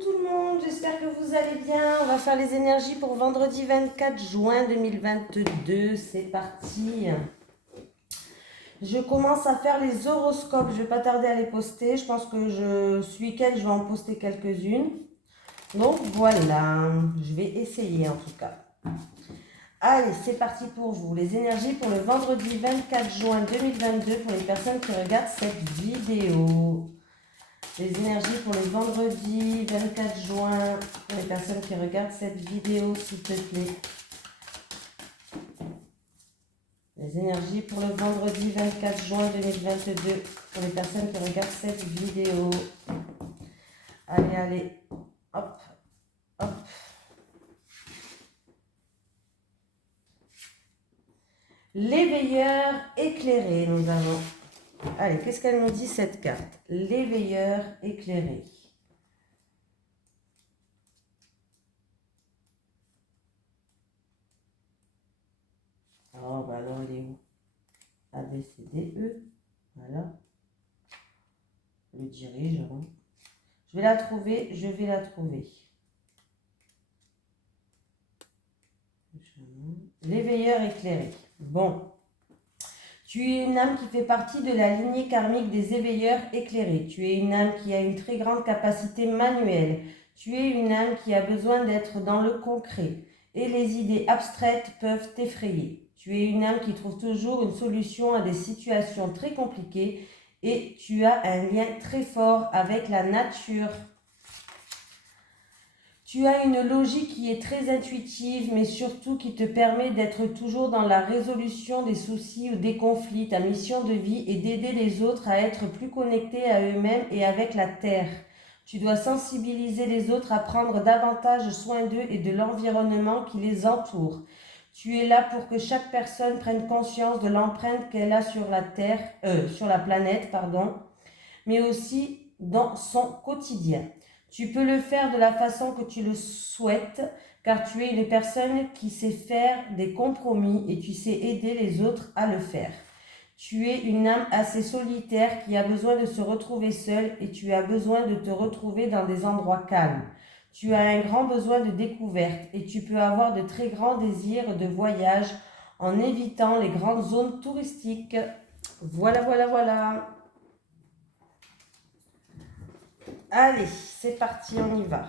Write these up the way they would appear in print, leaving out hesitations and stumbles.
tout le monde, j'espère que vous allez bien. On va faire les énergies pour vendredi 24 juin 2022. C'est parti. Je commence à faire les horoscopes. Je ne vais pas tarder à les poster. Je pense que ce week-end, je vais en poster quelques-unes. Donc voilà, je vais essayer en tout cas. Allez, c'est parti pour vous. Les énergies pour le vendredi 24 juin 2022 pour les personnes qui regardent cette vidéo. Les énergies pour le vendredi 24 juin, pour les personnes qui regardent cette vidéo, s'il te plaît. Les énergies pour le vendredi 24 juin 2022, pour les personnes qui regardent cette vidéo. Allez, allez, hop, hop. L'éveilleur éclairé, nous avons. Allez, qu'est-ce qu'elle nous dit cette carte? L'éveilleur éclairé. Oh, bah alors, il est où? A, B, C, D, E. Voilà. Le dirigeant. Je vais la trouver, je vais la trouver. L'éveilleur éclairé. Bon. Tu es une âme qui fait partie de la lignée karmique des éveilleurs éclairés. Tu es une âme qui a une très grande capacité manuelle. Tu es une âme qui a besoin d'être dans le concret. Et les idées abstraites peuvent t'effrayer. Tu es une âme qui trouve toujours une solution à des situations très compliquées. Et tu as un lien très fort avec la nature. Tu as une logique qui est très intuitive, mais surtout qui te permet d'être toujours dans la résolution des soucis ou des conflits. Ta mission de vie est d'aider les autres à être plus connectés à eux-mêmes et avec la Terre. Tu dois sensibiliser les autres à prendre davantage soin d'eux et de l'environnement qui les entoure. Tu es là pour que chaque personne prenne conscience de l'empreinte qu'elle a sur la Terre, sur la planète, mais aussi dans son quotidien. Tu peux le faire de la façon que tu le souhaites, car tu es une personne qui sait faire des compromis et tu sais aider les autres à le faire. Tu es une âme assez solitaire qui a besoin de se retrouver seule et tu as besoin de te retrouver dans des endroits calmes. Tu as un grand besoin de découverte et tu peux avoir de très grands désirs de voyage en évitant les grandes zones touristiques. Voilà, voilà, voilà. Allez, c'est parti, on y va.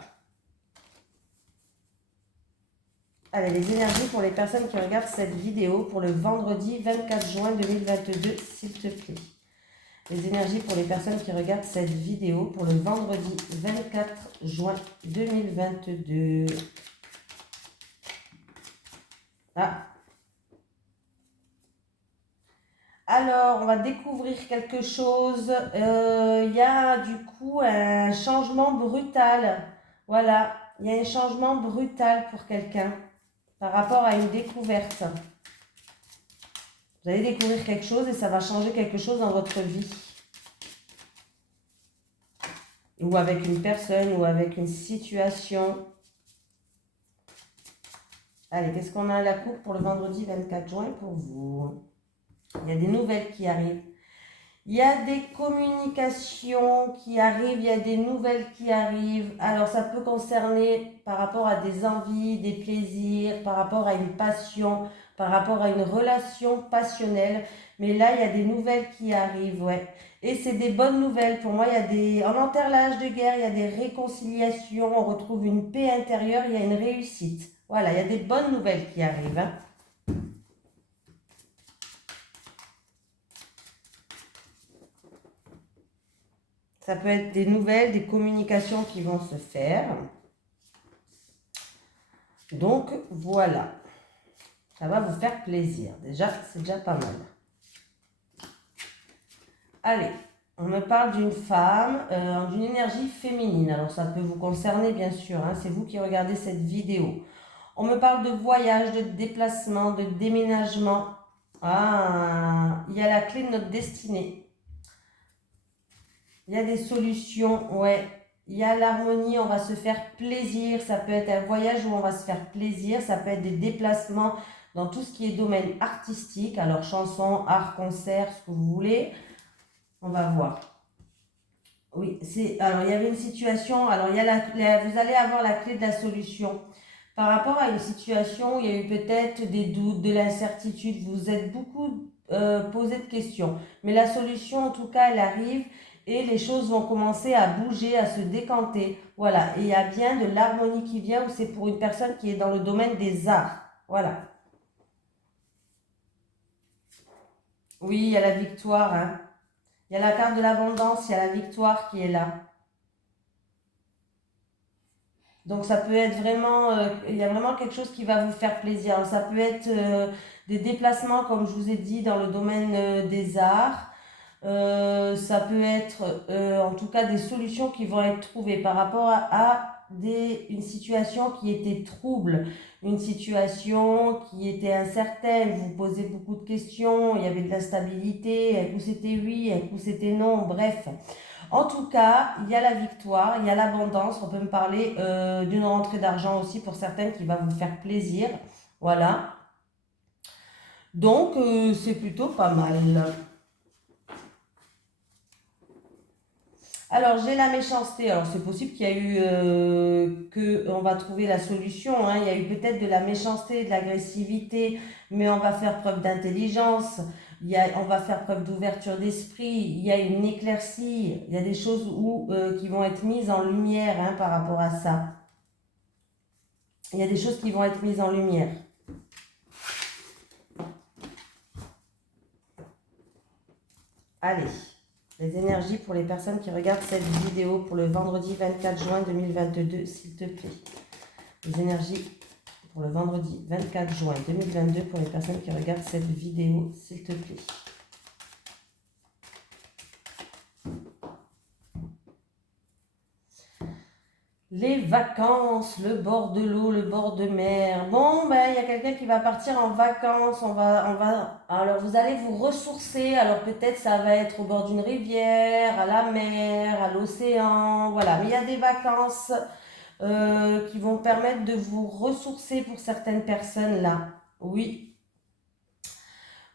Allez, les énergies pour les personnes qui regardent cette vidéo pour le vendredi 24 juin 2022, s'il te plaît. Les énergies pour les personnes qui regardent cette vidéo pour le vendredi 24 juin 2022. Ah. Alors, on va découvrir quelque chose. Il y a du coup un changement brutal. Voilà, il y a un changement brutal pour quelqu'un par rapport à une découverte. Vous allez découvrir quelque chose et ça va changer quelque chose dans votre vie. Ou avec une personne, ou avec une situation. Allez, qu'est-ce qu'on a à la coupe pour le vendredi 24 juin pour vous? Il y a des nouvelles qui arrivent. Il y a des communications qui arrivent, il y a des nouvelles qui arrivent. Alors, ça peut concerner par rapport à des envies, des plaisirs, par rapport à une passion, par rapport à une relation passionnelle. Mais là, il y a des nouvelles qui arrivent, ouais. Et c'est des bonnes nouvelles. Pour moi, il y a des... On enterre l'âge de guerre, il y a des réconciliations, on retrouve une paix intérieure, il y a une réussite. Voilà, il y a des bonnes nouvelles qui arrivent, hein. Ça peut être des nouvelles, des communications qui vont se faire. Donc, voilà. Ça va vous faire plaisir. Déjà, c'est déjà pas mal. Allez, on me parle d'une femme, d'une énergie féminine. Alors, ça peut vous concerner, bien sûr. Hein, c'est vous qui regardez cette vidéo. On me parle de voyage, de déplacement, de déménagement. Ah, il y a la clé de notre destinée. Il y a des solutions, ouais. Il y a l'harmonie, on va se faire plaisir. Ça peut être un voyage où on va se faire plaisir. Ça peut être des déplacements dans tout ce qui est domaine artistique. Alors, chansons, art, concert, ce que vous voulez. On va voir. Oui, alors il y avait une situation, alors il y a vous allez avoir la clé de la solution. Par rapport à une situation où il y a eu peut-être des doutes, de l'incertitude, vous vous êtes beaucoup posé de questions. Mais la solution, en tout cas, elle arrive et les choses vont commencer à bouger, à se décanter. Voilà, et il y a bien de l'harmonie qui vient ou c'est pour une personne qui est dans le domaine des arts. Voilà. Oui, il y a la victoire, hein. Il y a la carte de l'abondance, il y a la victoire qui est là. Donc ça peut être vraiment, il y a vraiment quelque chose qui va vous faire plaisir. Alors, ça peut être des déplacements, comme je vous ai dit, dans le domaine des arts. Ça peut être en tout cas des solutions qui vont être trouvées par rapport une situation qui était trouble, une situation qui était incertaine, vous posez beaucoup de questions, il y avait de l'instabilité, un coup c'était oui, un coup c'était non, bref. En tout cas, il y a la victoire, il y a l'abondance. On peut me parler d'une rentrée d'argent aussi pour certaines qui va vous faire plaisir. Voilà. Donc, c'est plutôt pas mal. Alors, j'ai la méchanceté. Alors, c'est possible qu'il y a eu on va trouver la solution, hein. Il y a eu peut-être de la méchanceté, de l'agressivité, mais on va faire preuve d'intelligence. On va faire preuve d'ouverture d'esprit. Il y a une éclaircie. Il y a des choses qui vont être mises en lumière, hein, par rapport à ça. Il y a des choses qui vont être mises en lumière. Allez, les énergies pour les personnes qui regardent cette vidéo pour le vendredi 24 juin 2022, s'il te plaît. Les énergies pour le vendredi 24 juin 2022 pour les personnes qui regardent cette vidéo, s'il te plaît. Les vacances, le bord de l'eau, le bord de mer. Bon, ben, il y a quelqu'un qui va partir en vacances. Alors, vous allez vous ressourcer. Alors, peut-être ça va être au bord d'une rivière, à la mer, à l'océan. Voilà. Mais il y a des vacances qui vont permettre de vous ressourcer pour certaines personnes là. Oui.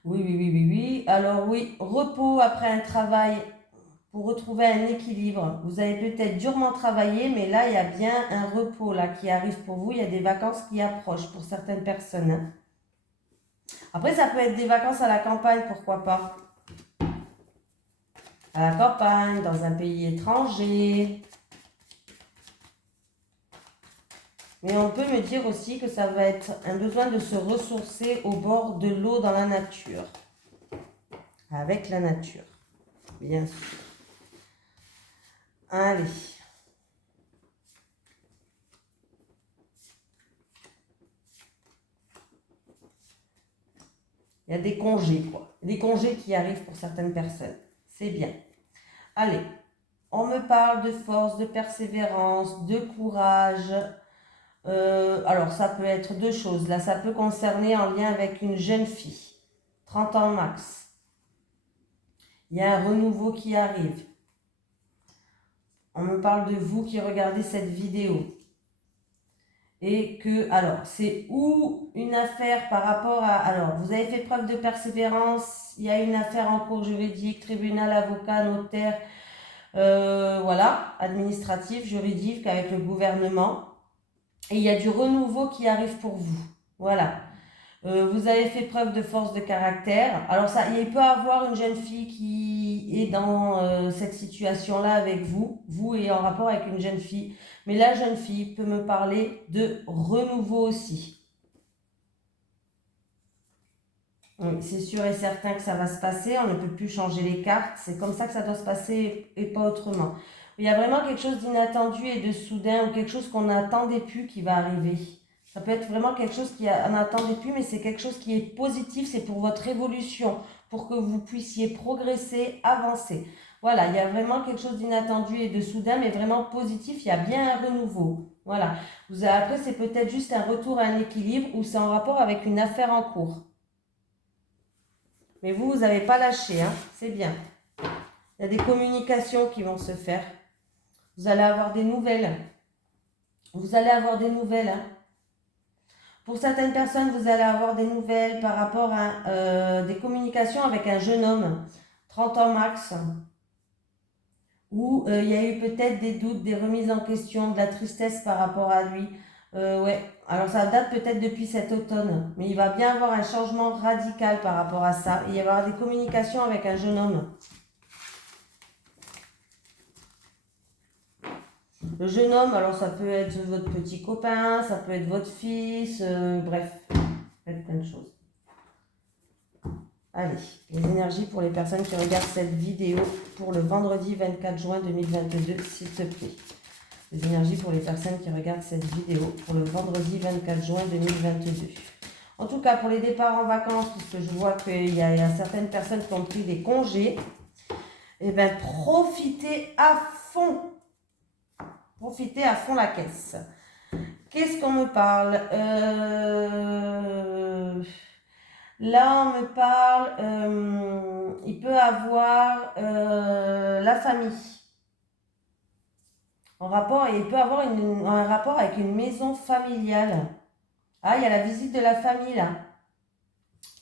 Oui, oui, oui, oui, oui. Alors, oui, repos après un travail pour retrouver un équilibre. Vous avez peut-être durement travaillé, mais là, il y a bien un repos là qui arrive pour vous. Il y a des vacances qui approchent pour certaines personnes, hein. Après, ça peut être des vacances à la campagne, pourquoi pas. À la campagne, dans un pays étranger. Mais on peut me dire aussi que ça va être un besoin de se ressourcer au bord de l'eau dans la nature. Avec la nature, bien sûr. Allez. Il y a des congés, quoi. Des congés qui arrivent pour certaines personnes. C'est bien. Allez, on me parle de force, de persévérance, de courage. Alors, ça peut être deux choses. Là, ça peut concerner en lien avec une jeune fille, 30 ans max. Il y a un renouveau qui arrive. On me parle de vous qui regardez cette vidéo. Et que, alors, c'est ou une affaire par rapport à... Alors, vous avez fait preuve de persévérance, il y a une affaire en cours juridique, tribunal, avocat, notaire, voilà, administratif, juridique, avec le gouvernement. Et il y a du renouveau qui arrive pour vous. Voilà. Vous avez fait preuve de force de caractère. Alors ça, il peut y avoir une jeune fille qui est dans cette situation-là avec vous. Vous est en rapport avec une jeune fille. Mais la jeune fille peut me parler de renouveau aussi. Oui, c'est sûr et certain que ça va se passer. On ne peut plus changer les cartes. C'est comme ça que ça doit se passer et pas autrement. Il y a vraiment quelque chose d'inattendu et de soudain ou quelque chose qu'on n'attendait plus qui va arriver. Ça peut être vraiment quelque chose qu'on n'attendait plus, mais c'est quelque chose qui est positif, c'est pour votre évolution, pour que vous puissiez progresser, avancer. Voilà, il y a vraiment quelque chose d'inattendu et de soudain, mais vraiment positif, il y a bien un renouveau. Voilà. Après, c'est peut-être juste un retour à un équilibre ou c'est en rapport avec une affaire en cours. Mais vous n'avez pas lâché, hein, c'est bien. Il y a des communications qui vont se faire. Vous allez avoir des nouvelles. Vous allez avoir des nouvelles, hein. Pour certaines personnes, vous allez avoir des nouvelles par rapport à des communications avec un jeune homme, 30 ans max, Ou il y a eu peut-être des doutes, des remises en question, de la tristesse par rapport à lui. Ouais, alors ça date peut-être depuis cet automne, mais il va bien avoir un changement radical par rapport à ça. Il va y avoir des communications avec un jeune homme. Le jeune homme, alors ça peut être votre petit copain, ça peut être votre fils, bref, ça peut être plein de choses. Allez, les énergies pour les personnes qui regardent cette vidéo pour le vendredi 24 juin 2022, s'il te plaît. Les énergies pour les personnes qui regardent cette vidéo pour le vendredi 24 juin 2022. En tout cas, pour les départs en vacances, puisque je vois qu'il y a certaines personnes qui ont pris des congés, eh bien, profitez à fond. Profitez à fond la caisse. Qu'est-ce qu'on me parle Là, on me parle, il peut avoir la famille. En rapport, et il peut avoir un rapport avec une maison familiale. Ah, il y a la visite de la famille là.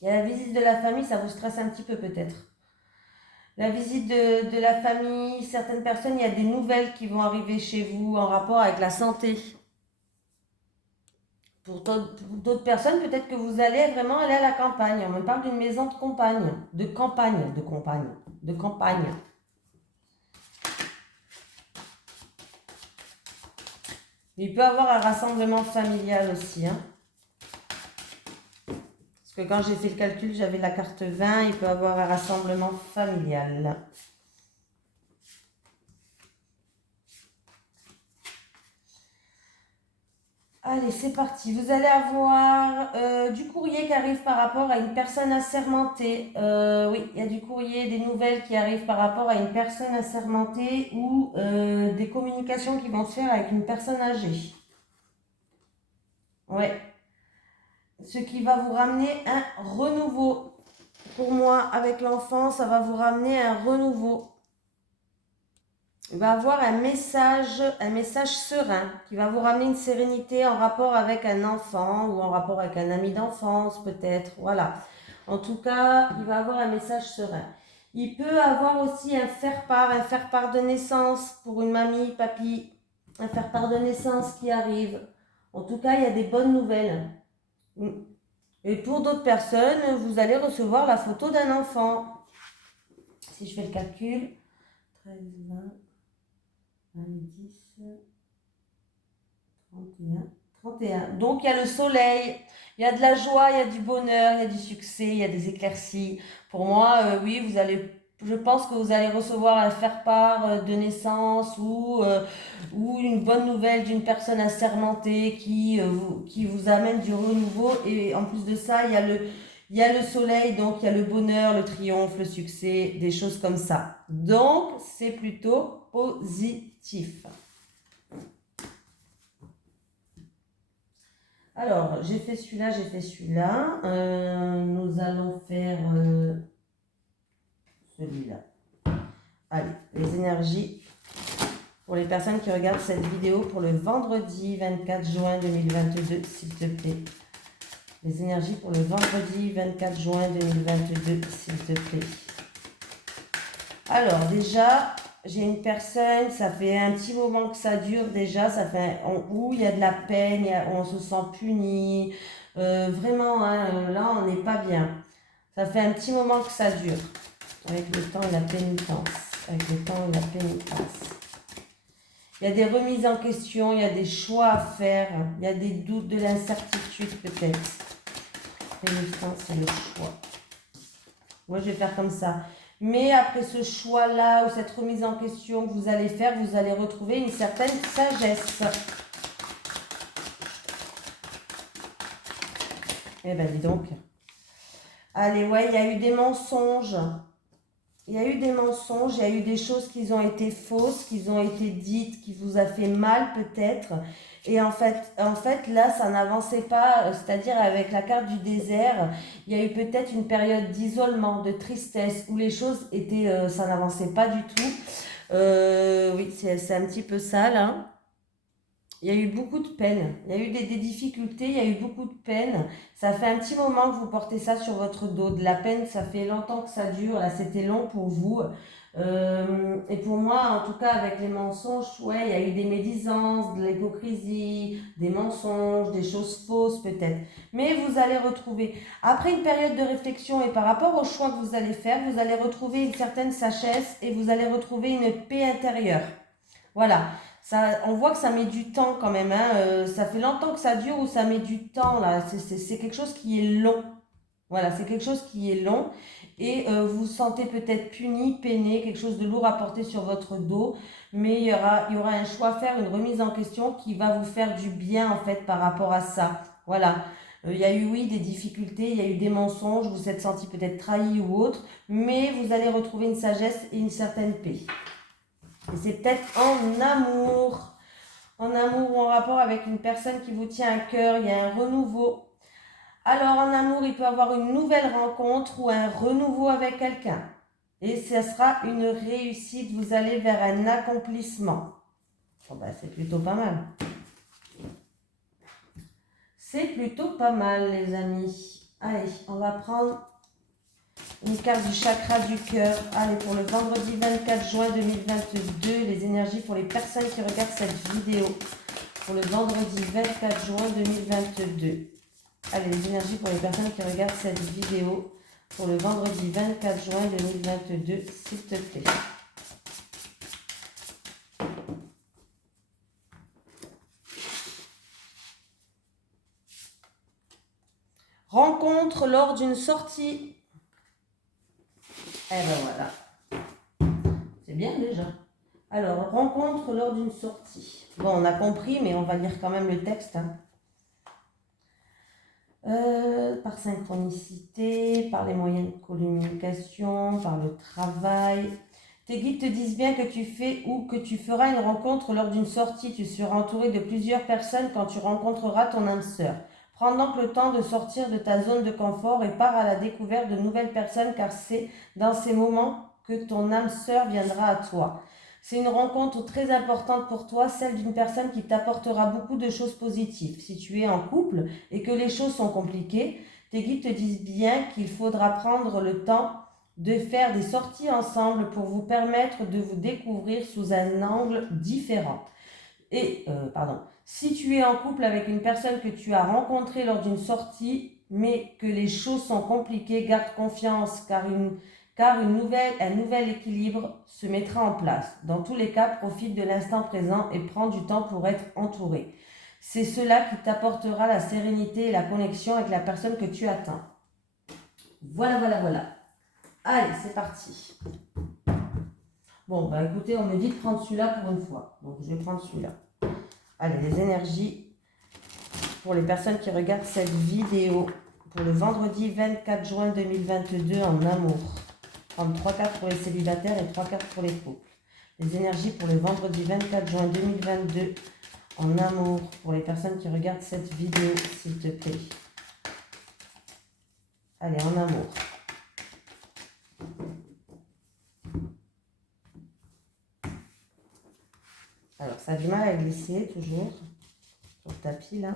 Il y a la visite de la famille, ça vous stresse un petit peu peut-être. La visite de la famille, certaines personnes, il y a des nouvelles qui vont arriver chez vous en rapport avec la santé. Pour d'autres personnes, peut-être que vous allez vraiment aller à la campagne. On me parle d'une maison de campagne, de campagne, de campagne, de campagne. Il peut y avoir un rassemblement familial aussi. Hein. Parce que quand j'ai fait le calcul, j'avais la carte 20, il peut y avoir un rassemblement familial. Allez, c'est parti. Vous allez avoir du courrier qui arrive par rapport à une personne assermentée. Oui, il y a du courrier, des nouvelles qui arrivent par rapport à une personne assermentée ou des communications qui vont se faire avec une personne âgée. Ouais. Ce qui va vous ramener un renouveau. Pour moi, avec l'enfant, ça va vous ramener un renouveau. Il va avoir un message serein qui va vous ramener une sérénité en rapport avec un enfant ou en rapport avec un ami d'enfance peut-être, voilà. En tout cas, il va avoir un message serein. Il peut avoir aussi un faire-part de naissance pour une mamie, papy, un faire-part de naissance qui arrive. En tout cas, il y a des bonnes nouvelles. Et pour d'autres personnes, vous allez recevoir la photo d'un enfant. Si je fais le calcul, 13, 20... 10, 31, 31. Donc il y a le soleil, il y a de la joie, il y a du bonheur, il y a du succès, il y a des éclaircies. Pour moi, oui, je pense que vous allez recevoir un faire-part de naissance ou une bonne nouvelle d'une personne assermentée qui vous amène du renouveau. Et en plus de ça, il y a le soleil, donc il y a le bonheur, le triomphe, le succès, des choses comme ça. Donc, c'est plutôt positif. Alors, j'ai fait celui-là. Nous allons faire celui-là. Allez, les énergies pour les personnes qui regardent cette vidéo pour le vendredi 24 juin 2022, s'il te plaît. Les énergies pour le vendredi 24 juin 2022, s'il te plaît. Alors, déjà, j'ai une personne, ça fait un petit moment que ça dure déjà, où il y a de la peine, on se sent puni. Vraiment, hein, là, on n'est pas bien. Ça fait un petit moment que ça dure. Avec le temps et la pénitence. Avec le temps et la pénitence. Il y a des remises en question, il y a des choix à faire, il y a des doutes, de l'incertitude peut-être. Pénitence et le choix. Moi, je vais faire comme ça. Mais après ce choix-là ou cette remise en question que vous allez faire, vous allez retrouver une certaine sagesse. Eh ben, dis donc. Allez, ouais, il y a eu des mensonges. Il y a eu des mensonges, il y a eu des choses qui ont été fausses, qui ont été dites, qui vous a fait mal peut-être. Et en fait, là, ça n'avançait pas, c'est-à-dire avec la carte du désert, il y a eu peut-être une période d'isolement, de tristesse, où les choses étaient, ça n'avançait pas du tout. Oui, c'est un petit peu ça, là. Il y a eu beaucoup de peine, il y a eu des difficultés, il y a eu beaucoup de peine. Ça fait un petit moment que vous portez ça sur votre dos. De la peine, ça fait longtemps que ça dure, là c'était long pour vous. Et pour moi, en tout cas, avec les mensonges, ouais, il y a eu des médisances, de l'hypocrisie, des mensonges, des choses fausses peut-être. Mais vous allez retrouver, après une période de réflexion et par rapport aux choix que vous allez faire, vous allez retrouver une certaine sagesse et vous allez retrouver une paix intérieure. Voilà. Ça, on voit que ça met du temps quand même, hein. Ça fait longtemps que ça dure ou ça met du temps là. C'est quelque chose qui est long. Voilà, c'est quelque chose qui est long et vous vous sentez peut-être puni, peiné, quelque chose de lourd à porter sur votre dos, mais il y aura un choix à faire, une remise en question qui va vous faire du bien en fait par rapport à ça. Voilà. Il y a eu, oui, des difficultés, il y a eu des mensonges, vous vous êtes senti peut-être trahi ou autre, mais vous allez retrouver une sagesse et une certaine paix. Et c'est peut-être en amour ou en rapport avec une personne qui vous tient à cœur, il y a un renouveau. Alors en amour, il peut y avoir une nouvelle rencontre ou un renouveau avec quelqu'un. Et ce sera une réussite, vous allez vers un accomplissement. Bon ben, c'est plutôt pas mal. C'est plutôt pas mal les amis. Allez, on va prendre une carte du chakra du cœur. Allez, pour le vendredi 24 juin 2022, les énergies pour les personnes qui regardent cette vidéo. Pour le vendredi 24 juin 2022. Allez, les énergies pour les personnes qui regardent cette vidéo. Pour le vendredi 24 juin 2022, s'il te plaît. Rencontre lors d'une sortie. Eh ben voilà. C'est bien déjà. Alors, rencontre lors d'une sortie. Bon, on a compris, mais on va lire quand même le texte. Hein. Par synchronicité, par les moyens de communication, par le travail. Tes guides te disent bien que tu fais ou que tu feras une rencontre lors d'une sortie. Tu seras entouré de plusieurs personnes quand tu rencontreras ton âme sœur. Prends donc le temps de sortir de ta zone de confort et pars à la découverte de nouvelles personnes car c'est dans ces moments que ton âme sœur viendra à toi. C'est une rencontre très importante pour toi, celle d'une personne qui t'apportera beaucoup de choses positives. Si tu es en couple et que les choses sont compliquées, tes guides te disent bien qu'il faudra prendre le temps de faire des sorties ensemble pour vous permettre de vous découvrir sous un angle différent. Et, si tu es en couple avec une personne que tu as rencontrée lors d'une sortie, mais que les choses sont compliquées, garde confiance car un nouvel équilibre se mettra en place. Dans tous les cas, profite de l'instant présent et prends du temps pour être entouré. C'est cela qui t'apportera la sérénité et la connexion avec la personne que tu attends. Voilà, voilà, voilà. Allez, c'est parti. Bon, bah écoutez, on me dit de prendre celui-là pour une fois. Donc, je vais prendre celui-là. Allez, les énergies pour les personnes qui regardent cette vidéo pour le vendredi 24 juin 2022 en amour. Prendre 3 cartes pour les célibataires et 3 cartes pour les couples. Les énergies pour le vendredi 24 juin 2022 en amour pour les personnes qui regardent cette vidéo, s'il te plaît. Allez, en amour. Alors, ça a du mal à glisser, toujours, sur le tapis, là.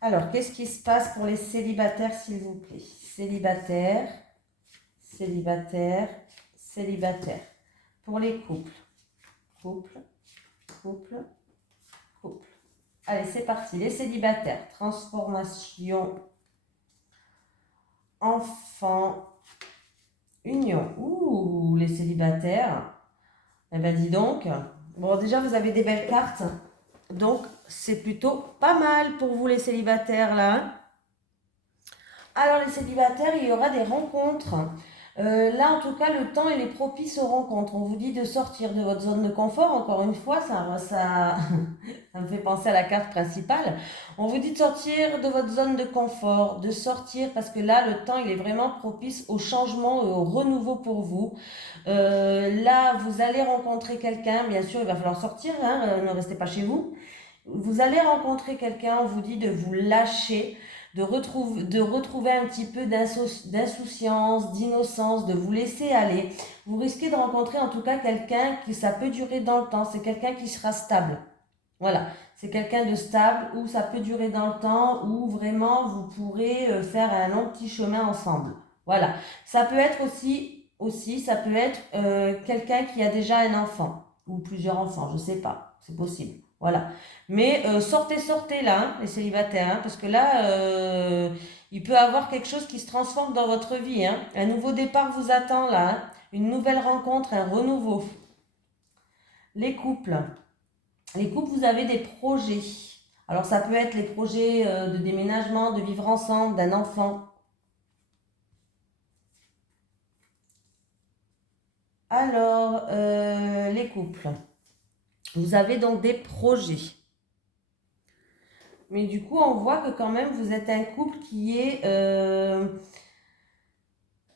Alors, qu'est-ce qui se passe pour les célibataires, s'il vous plaît? Célibataire, célibataire, célibataire. Pour les couples. Couple, couple, couple. Allez, c'est parti. Les célibataires. Transformation. Enfant. Union. Ouh, les célibataires. Eh ben, dis donc. Bon, déjà, vous avez des belles cartes. Donc, c'est plutôt pas mal pour vous, les célibataires, là. Alors, les célibataires, il y aura des rencontres. Là, en tout cas, le temps, il est propice aux rencontres. On vous dit de sortir de votre zone de confort. Encore une fois, ça me fait penser à la carte principale. On vous dit de sortir de votre zone de confort, de sortir parce que là, le temps, il est vraiment propice au changement et au renouveau pour vous. Là, vous allez rencontrer quelqu'un. Bien sûr, il va falloir sortir, hein, ne restez pas chez vous. Vous allez rencontrer quelqu'un, on vous dit de vous lâcher, de retrouver un petit peu d'insouciance, d'innocence, de vous laisser aller. Vous risquez de rencontrer en tout cas quelqu'un qui ça peut durer dans le temps, c'est quelqu'un qui sera stable. Voilà, c'est quelqu'un de stable où ça peut durer dans le temps, où vraiment vous pourrez faire un long petit chemin ensemble. Voilà. Ça peut être ça peut être quelqu'un qui a déjà un enfant ou plusieurs enfants, je sais pas, c'est possible. Voilà. Mais sortez là, hein, les célibataires, hein, parce que là, il peut y avoir quelque chose qui se transforme dans votre vie, hein. Un nouveau départ vous attend là, hein. Une nouvelle rencontre, un renouveau. Les couples. Les couples, vous avez des projets. Alors ça peut être les projets de déménagement, de vivre ensemble, d'un enfant. Alors, les couples. Vous avez donc des projets. Mais du coup, on voit que quand même, vous êtes un couple qui est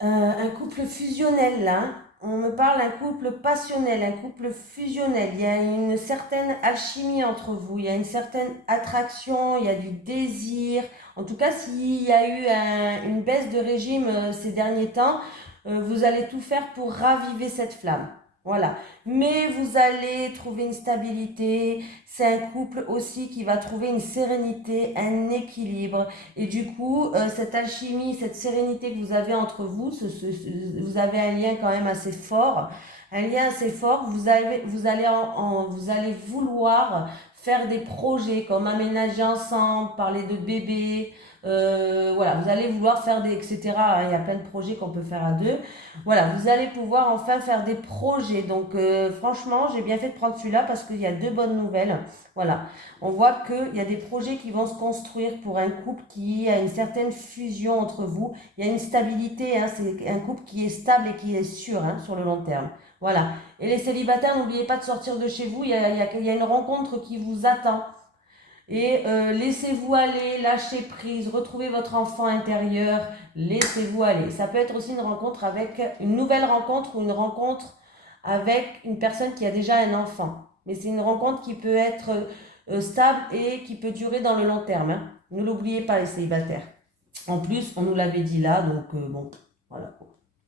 un couple fusionnel, là, hein. On me parle d'un couple passionnel, un couple fusionnel. Il y a une certaine alchimie entre vous, il y a une certaine attraction, il y a du désir. En tout cas, s'il y a eu une baisse de régime ces derniers temps, vous allez tout faire pour raviver cette flamme. Voilà. Mais vous allez trouver une stabilité. C'est un couple aussi qui va trouver une sérénité, un équilibre. Et du coup, cette alchimie, cette sérénité que vous avez entre vous, vous avez un lien quand même assez fort. Un lien assez fort, vous allez vouloir faire des projets comme aménager ensemble, parler de bébé, voilà, vous allez vouloir faire des, etc. Il y a plein de projets qu'on peut faire à deux. Voilà, vous allez pouvoir enfin faire des projets. Donc, franchement, j'ai bien fait de prendre celui-là parce qu'il y a deux bonnes nouvelles. Voilà. On voit qu'il y a des projets qui vont se construire pour un couple qui a une certaine fusion entre vous. Il y a une stabilité, hein, c'est un couple qui est stable et qui est sûr, hein, sur le long terme. Voilà. Et les célibataires, n'oubliez pas de sortir de chez vous. Il y a une rencontre qui vous attend. Et laissez-vous aller, lâchez prise, retrouvez votre enfant intérieur, laissez-vous aller. Ça peut être aussi une rencontre avec une nouvelle rencontre ou une rencontre avec une personne qui a déjà un enfant. Mais c'est une rencontre qui peut être stable et qui peut durer dans le long terme, hein. Ne l'oubliez pas, les célibataires. En plus, on nous l'avait dit là, donc bon, voilà.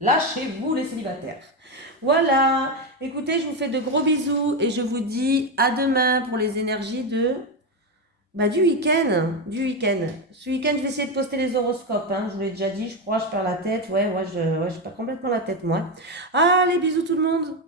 Lâchez-vous, les célibataires. Voilà. Écoutez, je vous fais de gros bisous et je vous dis à demain pour les énergies de... Bah, du week-end, du week-end. Ce week-end, je vais essayer de poster les horoscopes, hein. Je vous l'ai déjà dit, je crois, je perds la tête. Ouais, je perds complètement la tête, moi. Allez, bisous tout le monde.